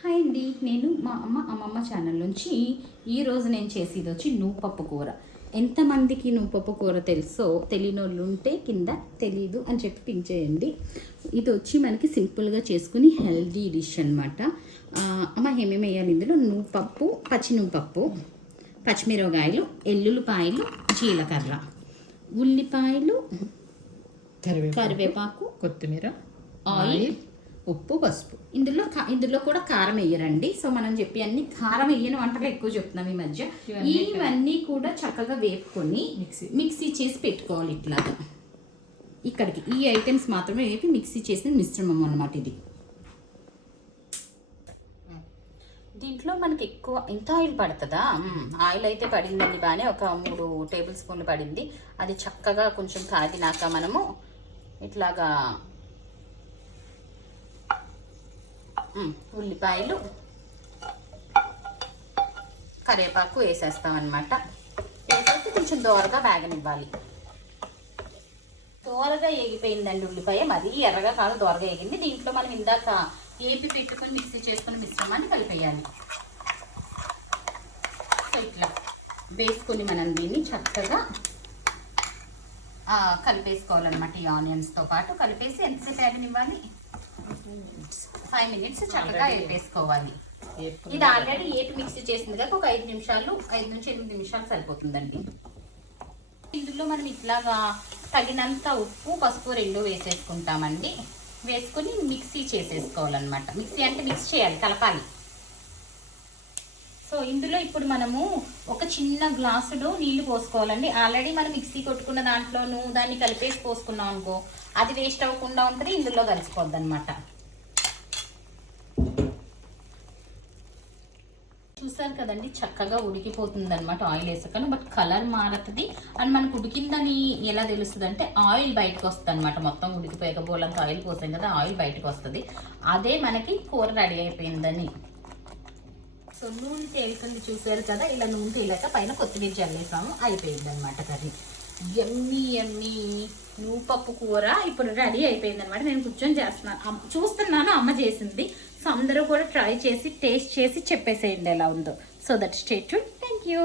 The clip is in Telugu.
హాయ్ అండి, నేను మా అమ్మమ్మ ఛానల్ నుంచి ఈరోజు నేను చేసేది వచ్చి నువ్వుపప్పు కూర. ఎంతమందికి నువ్వుపప్పు కూర తెలుసో తెలియని వాళ్ళు ఉంటే కింద తెలీదు అని చెప్పి పించేయండి. ఇది వచ్చి మనకి సింపుల్గా చేసుకుని హెల్దీ డిష్ అనమాట. అమ్మ ఏమేమి వేయాలి ఇందులో? నువ్వుపప్పు, పచ్చి నువ్వుపప్పు, పచ్చిమిరపకాయలు, ఎల్లుల్లిపాయలు, జీలకర్ర, ఉల్లిపాయలు, కరివేపాకు, కొత్తిమీర, ఆయిల్, ఉప్పు, పసుపు. ఇందులో కూడా కారం వేయరండి. సో మనం చెప్పి అన్ని కారం వేయని వంటలు ఎక్కువ చెప్తున్నాం ఈ మధ్య. ఇవన్నీ కూడా చక్కగా వేపుకొని మిక్సీ చేసి పెట్టుకోవాలి. ఇట్లాగా ఇక్కడికి ఈ ఐటమ్స్ మాత్రమే వేపి మిక్సీ చేసిన మిశ్రమం అన్నమాట ఇది. దీంట్లో మనకి ఎక్కువ ఇంత ఆయిల్ పడుతుందా? ఆయిల్ అయితే పడిందండి బాగానే, ఒక 3 టేబుల్ స్పూన్లు పడింది. అది చక్కగా కొంచెం కాగినాక మనము ఇట్లాగా ఉల్లిపాయలు, కరివేపాకు వేసేస్తాం అనమాట. వేసేసి కొంచెం దోరగా వేగనివ్వాలి. దోరగా ఏగిపోయిందండి ఉల్లిపాయ, మరీ ఎర్రగా కాదు, దోరగా ఏగింది. దీంట్లో మనం ఇందాక ఏపి పెట్టుకొని మిక్సీ చేసుకుని మిశ్రమాన్ని కలిపేయాలి. సో ఇట్లా వేసుకొని మనం దీన్ని చక్కగా కలిపేసుకోవాలన్నమాట. ఈ ఆనియన్స్తో పాటు కలిపేసి ఎంతసేపు వేగనివ్వాలి? 5 minutes చక్కగా వేపేసుకోవాలి. ఇది ఆల్రెడీ ఏపి మిక్సీ చేసింది కాబట్టి ఒక 5 నుంచి 8 నిమిషాలు సరిపోతుందండి. ఇందులో మనం ఇట్లాగా తగినంత ఉప్పు, పసుపు 2 వేసేసుకుంటామండి. వేసుకొని మిక్సీ చేసేసుకోవాలన్నమాట. మిక్సీ అంటే మిక్స్ చేయాలి, కలపాలి. సో ఇందులో ఇప్పుడు మనము ఒక చిన్న గ్లాసులో నీళ్లు పోసుకోవాలండి. ఆల్రెడీ మనం మిక్సీ కొట్టుకున్న దాంట్లోనూ దాన్ని కలిపేసి పోసుకున్నాం అనుకో, అది వేస్ట్ అవ్వకుండా ఉంటుంది, ఇందులో కలిసిపోద్ది అనమాట. చూసారు కదండి, చక్కగా ఉడికిపోతుంది అనమాట ఆయిల్ వేసాక. బట్ కలర్ మారుతుంది. అండ్ మనకు ఉడికిందని ఎలా తెలుస్తుంది అంటే ఆయిల్ బయటకు వస్తుంది అనమాట. మొత్తం ఉడికిపోయాక బోలంతా ఆయిల్ పోసాం కదా, ఆయిల్ బయటకు వస్తుంది. అదే మనకి కూర రెడీ అయిపోయిందని. సో నూనె తేలుతుంది చూసారు కదా, ఇలా నూనె తేలాక పైన కొత్తిమీర చల్లేసాము, అయిపోయింది అనమాట కర్రీ. ఎమ్మి ఎమ్మి నువ్వుపప్పు కూర ఇప్పుడు రెడీ అయిపోయింది అనమాట. నేను కూర్చొని చూస్తున్నాను, అమ్మ చేసింది. సో అందరూ కూడా ట్రై చేసి టేస్ట్ చేసి చెప్పేసేయండి ఎలా ఉందో. So that stay tuned. Thank you.